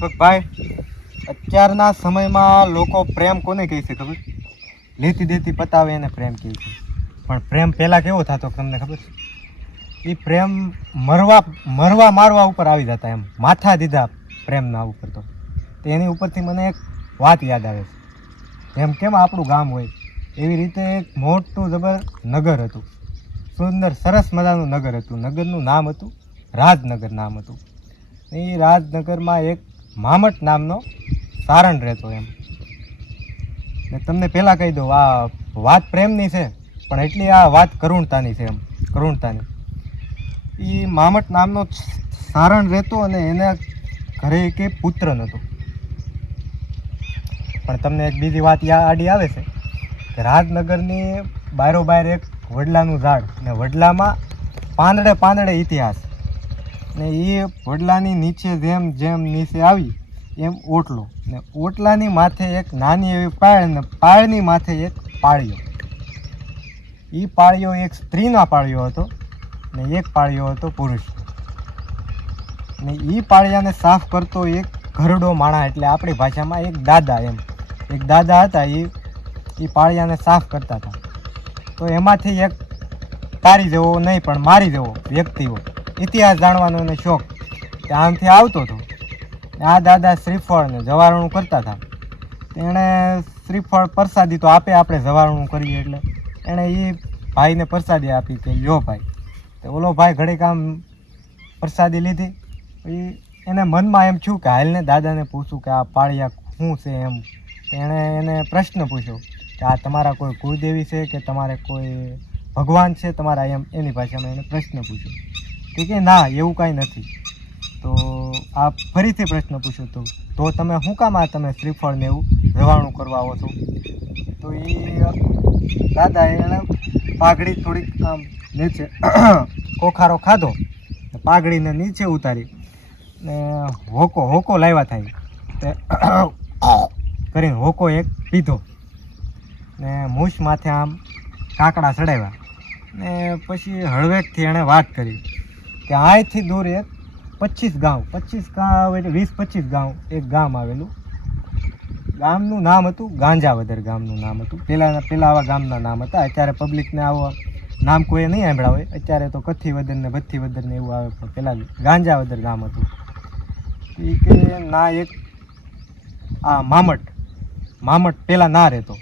દીપકભાઈ, અત્યારના સમયમાં લોકો પ્રેમ કોને કહે છે ખબર? લેતી દેતી પતાવે એને પ્રેમ કહે છે. પણ પ્રેમ પહેલાં કેવો થતો તમને ખબર છે? એ પ્રેમ મરવા મારવા ઉપર આવી જતા, એમ માથા દીધા પ્રેમના ઉપર. તો એની ઉપરથી મને એક વાત યાદ આવે છે. એમ કેમ આપણું ગામ હોય એવી રીતે એક મોટું જબર નગર હતું, સુંદર સરસ મજાનું નગર હતું. નગરનું નામ હતું રાજનગર નામ હતું. એ રાજનગરમાં એક મામટ નામનો સારણ રહેતો એમ. ને તમને પહેલાં કહી દઉં, આ વાત પ્રેમની છે પણ એટલી આ વાત કરુણતાની છે, એમ કરુણતાની. એ મામટ નામનો સારણ રહેતો અને એના ઘરે કે પુત્ર નહોતો. પણ તમને એક બીજી વાત આડી આવે છે કે રાજનગરની બારોબાર એક વડલાનું ઝાડ, ને વડલામાં પાંદડે પાંદડે ઇતિહાસ. ને એ વડલાની નીચે જેમ જેમ નીચે આવી એમ ઓટલો, ને ઓટલાની માથે એક નાની એવી પાળ, ને પાળની માથે એક પાળિયો. એ પાળિયો એક સ્ત્રીનો પાળિયો હતો ને એક પાળિયો હતો પુરુષ. ને એ પાળિયાને સાફ કરતો એક ઘરડો માણા, એટલે આપણી ભાષામાં એક દાદા એમ. એક દાદા હતા, એ પાળિયાને સાફ કરતા હતા. તો એમાંથી એક તારી જેવો નહીં પણ મારી જેવો વ્યક્તિઓ ઇતિહાસ જાણવાનો એને શોખ ત્યાંથી આવતો હતો. આ દાદા શ્રીફળ ને જવારણું કરતા હતા. એણે શ્રીફળ પ્રસાદી તો આપે, આપણે જવારણું કરીએ એટલે એણે એ ભાઈને પ્રસાદી આપી કે લ્યો ભાઈ. તો ઓલો ભાઈ ઘડીક આમ પ્રસાદી લીધી. એને મનમાં એમ થયું કે હાલને દાદાને પૂછું કે આ પાળિયા શું છે એમ. એણે એને પ્રશ્ન પૂછ્યો કે આ તમારા કોઈ કુળદેવી છે કે તમારે કોઈ ભગવાન છે તમારા, એમ એની ભાષામાં એને પ્રશ્ન પૂછ્યો. કે ના, એવું કાંઈ નથી. તો આ ફરીથી પ્રશ્ન પૂછ્યો, તો તમે શું કામ આ તમે શ્રીફળને એવું રવાણું કરવા આવો છો? તો એ દાદાએ એણે પાઘડી થોડીક આમ નીચે કોખારો ખાધો, પાઘડીને નીચે ઉતારી ને હોકો લાવ્યા થાય તે કરીને હોકો એક પીધો ને મૂછ માથે આમ કાકડા ચડાવ્યા. ને પછી હળવેકથી એણે વાત કરી કે અહીંથી દૂર એક 25 ગામ એટલે 20-25 ગામ એક ગામ આવેલું. ગામનું નામ હતું ગાંજાવદર. ગામનું નામ હતું પહેલાં આવા ગામના નામ હતા. અત્યારે પબ્લિકને આવો નામ કોઈ નહીં સાંભળ્યા હોય. અત્યારે તો કથીવદર ને ભથ્થીવદર ને એવું આવે, પણ પહેલાં ગાંજાવદર ગામ હતું. એ કે ના, એક આ મામટ પહેલાં ના રહેતો.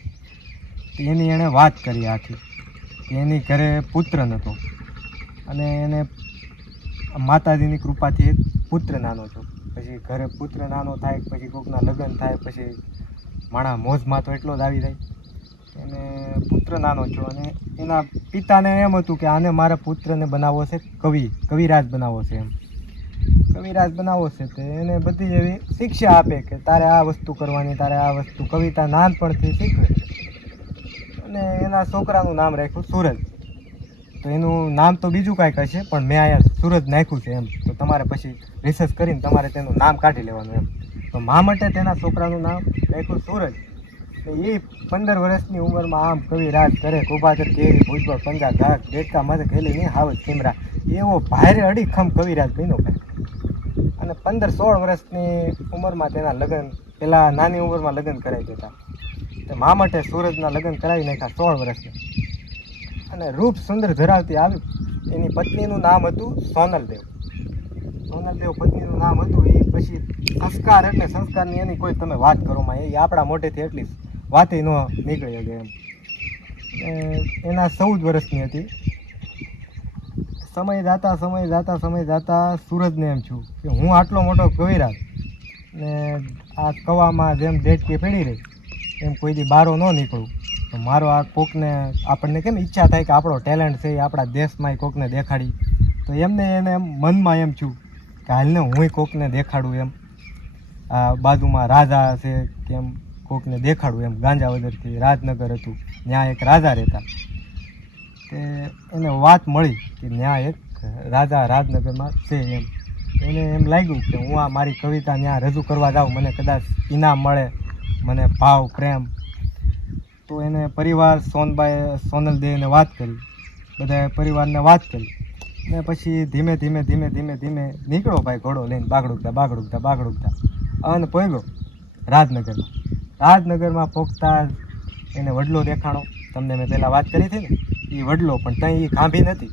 એની એણે વાત કરી આખી કે એની ઘરે પુત્ર નહોતો અને એને માતાજીની કૃપાથી એક પુત્ર નાનો છો. પછી ઘરે પુત્ર નાનો થાય, પછી કોઈકના લગ્ન થાય, પછી માણા મોજમાં તો એટલો જ આવી જાય. એને પુત્ર નાનો છો અને એના પિતાને એમ હતું કે આને મારા પુત્રને બનાવવો છે કવિરાજ બનાવવો છે એમ. કવિરાજ બનાવવો છે તો એને બધી એવી શિક્ષા આપે કે તારે આ વસ્તુ કરવાની, તારે આ વસ્તુ. કવિતા નાનપણથી શીખવે. અને એના છોકરાનું નામ રાખ્યું સૂરજ. તો એનું નામ તો બીજું કાંઈક હશે, પણ મેં અહીંયા સૂરજ નાખ્યું છે એમ. તો તમારે પછી રિસર્ચ કરીને તમારે તેનું નામ કાઢી લેવાનું એમ. તો મામટે તેના છોકરાનું નામ રાખ્યું સૂરજ. તો એ 15 વર્ષની ઉંમરમાં આમ કવિરાજ કરે. કુભાદર કેરી ભૂજબળ પંજા ઘાક ડેટકા મધ ખેલી નહીં હાવજ કિમરા, એવો ભારે અડીખમ કવિરાજ બન્યો ભાઈ. અને 15-16 વર્ષની ઉંમરમાં તેના લગ્ન, પહેલાં નાની ઉંમરમાં લગ્ન કરાવી દેતા. તો મામટે સૂરજના લગ્ન કરાવી નાખ્યા 16 વર્ષના. અને રૂપ સુંદર ધરાવતી આવી એની પત્નીનું નામ હતું સોનલદેવ. પત્નીનું નામ હતું. એ પછી સંસ્કાર, એટલે સંસ્કારની એની કોઈ તમે વાત કરોમાં, એ આપણા મોઢેથી એટલી વાતે ન નીકળી શકે એમ. એના 14 વર્ષની હતી. સમય જાતા સૂરજને એમ છું કે હું આટલો મોટો કવિરાજ ને આ કવામાં જેમ ડેટકી પડી રહી એમ કોઈ દી બારો ન નીકળું. તો મારો આ કોકને, આપણને કેમ ઈચ્છા થાય કે આપણો ટેલેન્ટ છે એ આપણા દેશમાં કોકને દેખાડી. તો એમને એને એમ મનમાં એમ છું કે હાલને હું કોકને દેખાડું એમ. આ બાજુમાં રાજા છે કે એમ કોકને દેખાડું એમ. ગાંજાવદરથી રાજનગર હતું, ત્યાં એક રાજા રહેતા. તે એને વાત મળી કે ત્યાં એક રાજા રાજનગરમાં છે એમ. એને એમ લાગ્યું કે હું આ મારી કવિતા ત્યાં રજૂ કરવા જાઉં, મને કદાચ ઇનામ મળે, મને ભાવ પ્રેમ. તો એને પરિવાર સોનલદેવને વાત કરી, બધા પરિવારને વાત કરી. ને પછી ધીમે ધીમે નીકળો ભાઈ ઘોડો લઈને બાગડુકતા. અને પોગ્યો રાજનગરમાં. રાજનગરમાં પહોંચતા જ એને વડલો દેખાણો. તમને મેં પહેલાં વાત કરી હતી ને, એ વડલો, પણ ત્યાં એ ખાંભી નથી.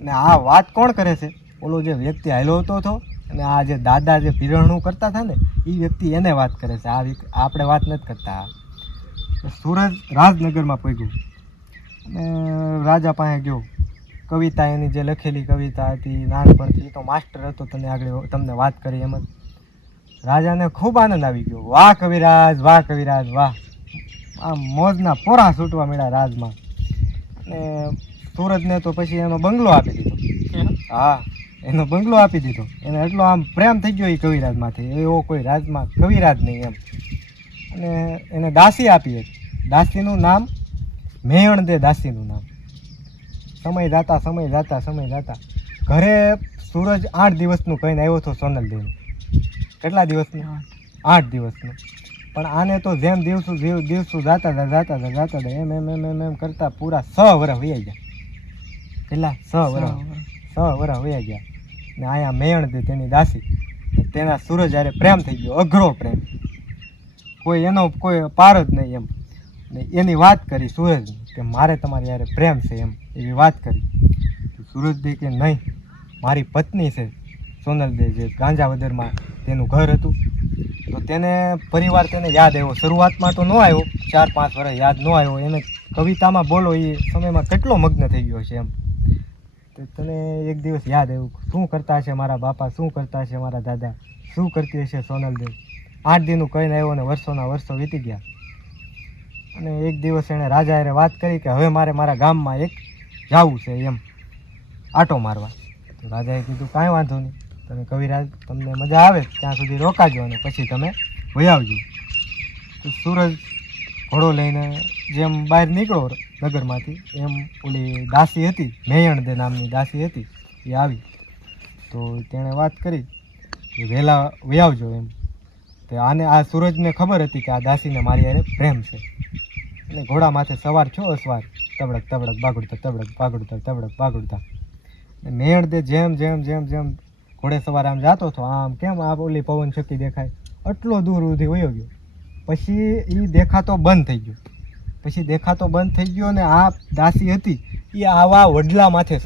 ને આ વાત કોણ કરે છે? ઓલો જે વ્યક્તિ હાલ્યો હતો અને આ જે દાદા જે પીરણું કરતા હતા ને, એ વ્યક્તિ એને વાત કરે છે. આપણે વાત નથી કરતા. સૂરજ રાજનગરમાં પહોંચ્યો અને રાજા પાસે ગયો. કવિતા એની જે લખેલી કવિતા હતી નાનપણથી, તો માસ્ટર હતો, તમને વાત કરી એમ જ. રાજાને ખૂબ આનંદ આવી ગયો. વાહ કવિરાજ, વાહ કવિરાજ, વાહ! આમ મોજના પોરા છૂટવા મળ્યા રાજમાં. અને સૂરજને તો પછી એનો બંગલો આપી દીધો. હા, એનો બંગલો આપી દીધો. એને એટલો આમ પ્રેમ થઈ ગયો એ કવિરાજમાંથી, એવો કોઈ રાજમાં કવિરાજ નહીં એમ. અને એને દાસી આપી હતી. દાસીનું નામ મેયણ દે. દાસીનું નામ. સમય જાતા ઘરે સૂરજ 8 દિવસનું કહીને આવ્યો હતો સોનલદેવનું. કેટલા દિવસનું? 8 દિવસનું. પણ આને તો જેમ દિવસો જાતા હતા એમ કરતા પૂરા 6 વર્ષ વયા ગયા. કેટલા? 6 વર્ષ વયા ગયા. ને અહીંયા મેયણ દે તેની દાસી, તેના સૂરજ હારે પ્રેમ થઈ ગયો, અઘરો પ્રેમ, કોઈ પાર જ નહીં એમ. ને એની વાત કરી સૂરજ કે મારે તમારી યારે પ્રેમ છે એમ, એવી વાત કરી. સૂરજદે કે નહીં, મારી પત્ની છે સોનલદે, જે ગાંજાવદરમાં તેનું ઘર હતું. તો તેને પરિવાર તેને યાદ આવ્યો. શરૂઆતમાં તો ન આવ્યો, 4-5 વર્ષ યાદ ન આવ્યો. એને કવિતામાં બોલો એ સમયમાં કેટલો મગ્ન થઈ ગયો છે એમ. તો તને એક દિવસ યાદ આવ્યું, શું કરતા હશે મારા બાપા, શું કરતા હશે મારા દાદા, શું કરતી હશે સોનલદેવ. 8 દીનું કહીને આવ્યો અને વર્ષોના વર્ષો વીતી ગયા. અને એક દિવસ એણે રાજા હારે વાત કરી કે હવે મારે મારા ગામમાં એક જવું છે એમ, આટો મારવા. તો રાજાએ કીધું કાંઈ વાંધો નહીં, તમે કવિરાજ, તમને મજા આવે ત્યાં સુધી રોકાજો અને પછી તમે વહી આવજો. તો સૂરજ ઘોડો લઈને જેમ બહાર નીકળો નગરમાંથી, એમ ઓલી દાસી હતી, મેયણ દે નામની દાસી હતી, એ આવી. તો તેણે વાત કરી કે વહેલા વહી આવજો એમ. તો આ સૂરજને ખબર હતી કે આ દાસીને મારી હારે પ્રેમ છે. અને ઘોડા માથે સવાર છો અસવાર, તબડક ભાગડતા. મેયણ દે જેમ ઘોડે સવાર આમ જાતો હતો, આમ કેમ આ ઓલી પવન ચક્કી દેખાય, આટલો દૂર સુધી વયો ગયો. પછી એ દેખાતો બંધ થઈ ગયો. અને આ દાસી હતી એ આવા વડલા માથે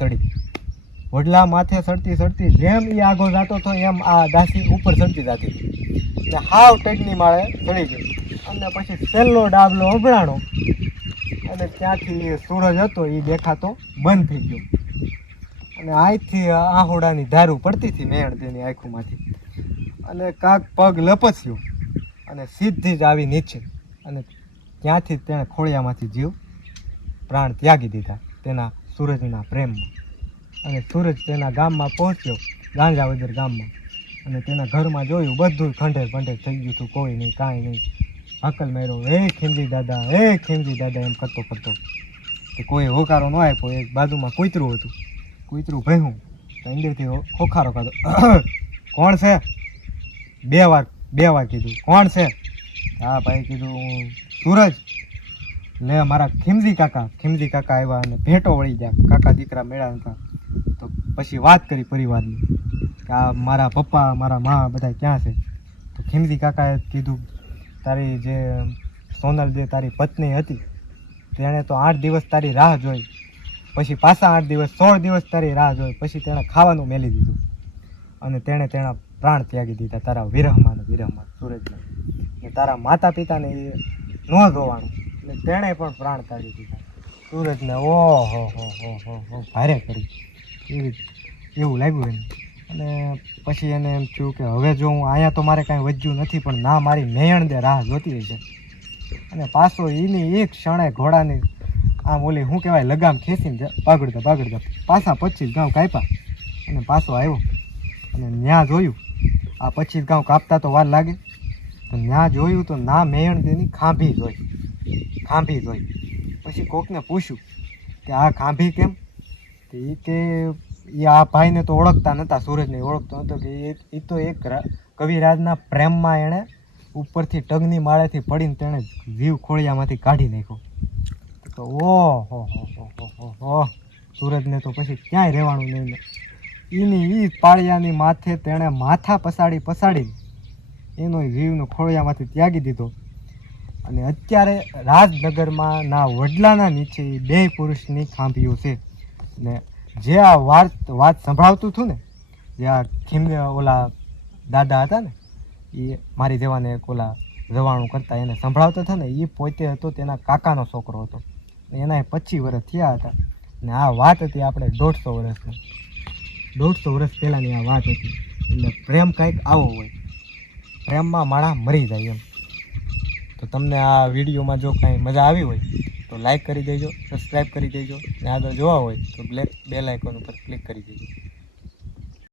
ચડતી જેમ એ આગો જતો હતો એમ આ દાસી ઉપર ચડતી જતી હતી. હાવ ટેકની માળે ચડી ગઈ. અને પછી છેલ્લો ડાબલો અભડાણો અને ત્યાંથી સૂરજ હતો એ દેખાતો બંધ થઈ ગયો. અને અહીંથી આહોડાની ધારું પડતી હતી મેયણદેની આંખોમાંથી. અને કાંક પગ લપસ્યો અને સીધી જ આવી નીચે. અને ત્યાંથી તેણે ખોળિયામાંથી પ્રાણ ત્યાગી દીધા તેના સૂરજના પ્રેમમાં. અને સૂરજ તેના ગામમાં પહોંચ્યો, ગાંજાવદર ગામમાં. અને તેના ઘરમાં જોયું, બધું ખંડેર પંડેર થઈ ગયું હતું, કોઈ નહીં, કાંઈ નહીં. હકલ મેળો, હે ખીમજી દાદા એમ કરતો તો કોઈ હોકારો ન આપ્યો. એક બાજુમાં કૂતરું હતું, કૂતરું ભેહું તો અંદરથી ખોખારો કાઢો, કોણ છે? 2 વાર કીધું, કોણ છે? હા ભાઈ કીધું, હું સૂરજ. લે મારા ખીમજી કાકા આવ્યા અને ભેટો વળી ગયા. કાકા દીકરા મેળા હતા. તો પછી વાત કરી પરિવારની કે આ મારા પપ્પા, મારા મા બધા ક્યાં છે. તો ખીમજી કાકાએ કીધું, તારી જે સોનલદે તારી પત્ની હતી, તેણે તો 8 દિવસ તારી રાહ જોઈ, પછી પાછા 8 દિવસ, 16 દિવસ તારી રાહ જોઈ, પછી તેણે ખાવાનું મેલી દીધું અને તેના પ્રાણ ત્યાગી દીધા તારા વિરહમાં સૂરજને. ને તારા માતા પિતાને એ ન જોવાનું, એટલે તેણે પણ પ્રાણ ત્યાગી દીધા સૂરજને. ઓહો ભારે કરી એવું લાગ્યું એને. અને પછી એને એમ થયું કે હવે જો હું અહીંયા તો મારે કાંઈ વધ્યું નથી, પણ ના મારી મેયણ દે રાહ જોતી હશે. અને પાછો એની એક ક્ષણે ઘોડાની આમ ઓલી શું કહેવાય લગામ ખેંચીને ભાગડતા પાછા 25 ગાંવ કાપ્યા અને પાછો આવ્યો. અને ત્યાં જોયું, આ 25 ગાંવ કાપતા તો વાર લાગે, તો ત્યાં જોયું તો ના મેયણ દેની ખાંભી જોઈ. પછી કોકને પૂછ્યું કે આ ખાંભી કેમ? તો એ આ ભાઈને તો ઓળખતા નહોતા, સૂરજને ઓળખતો નહોતો કે એ તો એક કવિરાજના પ્રેમમાં એણે ઉપરથી ટગની માળેથી પડીને તેણે જીવ ખોળિયામાંથી કાઢી નાખ્યો. તો ઓહો સૂરજને તો પછી ક્યાંય રહેવાનું નહીં. એની પાળિયાની માથે તેણે માથા પસાડી એનો જીવનો ખોળિયામાંથી ત્યાગી દીધો. અને અત્યારે રાજનગરમાં ના વડલાના નીચે ઈ બે પુરુષની ખાંભીઓ છે. ને જે આ વાત સંભળાવતું હતું ને, જે આ ઓલા દાદા હતા ને, એ મારી જેવાને એક ઓલા જવાણું કરતા એને સંભળાવતા હતા ને, એ પોતે હતો તેના કાકાનો છોકરો હતો. એના 25 વર્ષ થયા હતા. ને આ વાત હતી આપણે 150 વર્ષની. 150 વર્ષ પહેલાંની આ વાત હતી. એટલે પ્રેમ કંઈક આવો હોય, પ્રેમમાં માણસ મરી જાય એમ. તો તમને આ વિડીયોમાં જો કાંઈ મજા આવી હોય તો લાઈક કરી દેજો, સબસ્ક્રાઈબ કરી દેજો, ને આગળ જોવા હોય તો બેલ આઇકોન ઉપર ક્લિક કરી દેજો.